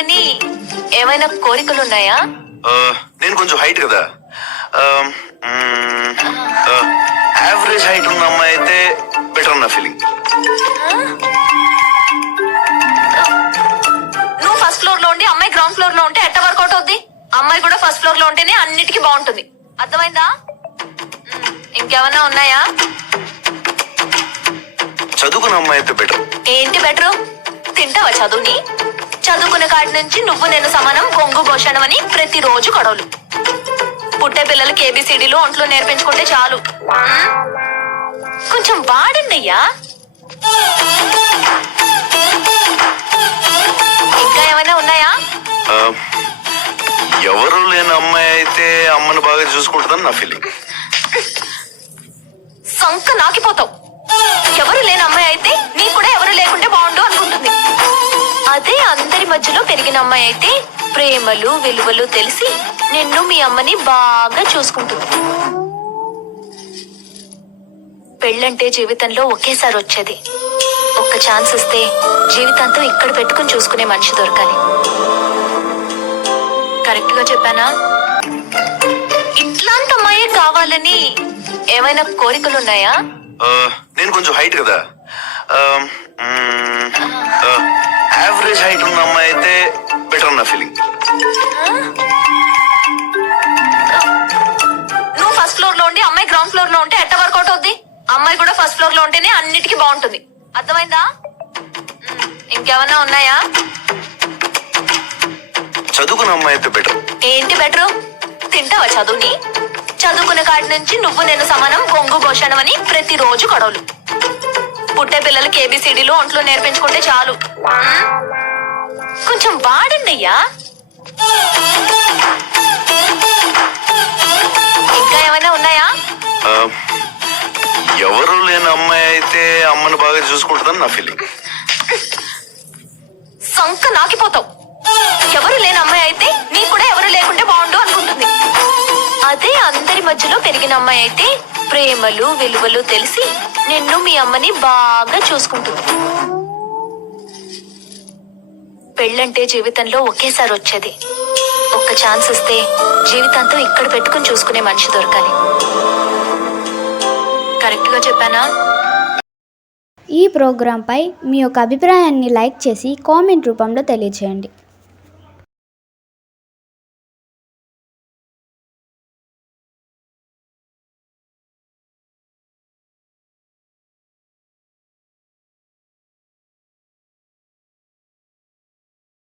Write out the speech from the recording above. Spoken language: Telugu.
కావాలని ఏమైనా కోరికలు ఉన్నాయా ఆ, నేను కొంచెం హైట్ కదా. యావరేజ్ హైట్ ఉన్న అమ్మాయి అయితే బెటర్ అన్న ఫీలింగ్. నువ్వు ఫస్ట్ ఫ్లోర్లో ఉండి అమ్మాయి గ్రౌండ్ ఫ్లోర్లో ఉంటే ఎట్ట వర్కౌట్ అవుద్ది? అమ్మాయి కూడా ఫస్ట్ ఫ్లోర్లో ఉంటేనే అన్నిటికీ బాగుంటుంది. అర్థమైందా? ఇంకేమన్నా ఉన్నాయా? చదువుకున్న అమ్మాయి అయితే బెటర్. ఏంటి బెటరు? తింటావా చదువుని? చదువుకునే కాడి నుంచి నువ్వు నేను సమానం గొంగు ఘోషణం అని ప్రతిరోజు గొడవలు. పుట్టే పిల్లలకి ఏబిసిడీలు ఒంట్లో నేర్పించుకుంటే చాలు? కొంచెం వాడండి అయ్యా. ఇంకా ఏమైనా ఉన్నాయా? ఎవరు లేని అమ్మాయి అయితే అమ్మని బాగా చూసుకుంటుందని నా ఫీలింగ్ సంక నాకిపోతావు. ఎవరు లేని అమ్మాయి అయితే నీ కూడా ఎవరు లేకుంటే బాగుండు అనుకుంటుంది. అదే అందరి మధ్యలో పెరిగిన అమ్మాయి అయితే ప్రేమలు విలువలు తెలిసి నిన్ను మీ అమ్మని బాగా చూసుకుంటుంది. పెళ్ళంటే జీవితంలో ఒకేసారి వచ్చేది. ఒక్క ఛాన్స్ ఇస్తే జీవితాంతం ఇక్కడ పెట్టుకుని చూసుకునే మనిషి దొరకాలి. కరెక్ట్గా చెప్పానా? ఇట్లాంటి అమ్మాయే కావాలని ఏమైనా కోరికలు ఉన్నాయా నేను కొంచెం హైట్ కదా. యావరేజ్ హైట్ ఉన్న అమ్మాయి అయితే బెటర్ అన్న ఫీలింగ్ నువ్వు ఫస్ట్ ఫ్లోర్లో ఉండి అమ్మాయి గ్రౌండ్ ఫ్లోర్లో ఉంటే ఎట్ట వర్కౌట్ అవుద్ది? అమ్మాయి కూడా ఫస్ట్ ఫ్లోర్లో ఉంటేనే అన్నిటికీ బాగుంటుంది. అర్థమైందా? ఇంకేమన్నా ఉన్నాయా? చదువుకున్న అమ్మాయి అయితే బెటర్ ఏంటి బెటరు తింటావా చదువుని? చదువుకునే కాడి నుంచి నువ్వు నేను సమానం గొంగు ఘోషణం అని ప్రతిరోజు గొడవలు. పుట్టే పిల్లలకి ఏబిసిడీలు ఒంట్లో నేర్పించుకుంటే చాలు? కొంచెం వాడండి అయ్యా ఇంకా ఏమైనా ఉన్నాయా? ఎవరు లేని అమ్మాయి అయితే అమ్మని బాగా చూసుకుంటుందని నా ఫీలింగ్ సంక నాకిపోతావు. ఎవరు లేని అమ్మాయి అయితే నీ కూడా ఎవరు లేకుంటే బాగుండు అనుకుంటుంది. అదే అందరి మధ్యలో పెరిగిన అమ్మాయి అయితే ప్రేమలు విలువలు తెలిసి నిన్ను మీ అమ్మని బాగా చూసుకుంటుంది. పెళ్ళంటే జీవితంలో ఒకేసారి వచ్చేది. ఒక్క ఛాన్స్ ఇస్తే జీవితాంతం ఇక్కడ పెట్టుకుని చూసుకునే మనిషి దొరకాలి. కరెక్ట్గా చెప్పానా? ఈ ప్రోగ్రాంపై మీ యొక్క అభిప్రాయాన్ని లైక్ చేసి కామెంట్ రూపంలో తెలియజేయండి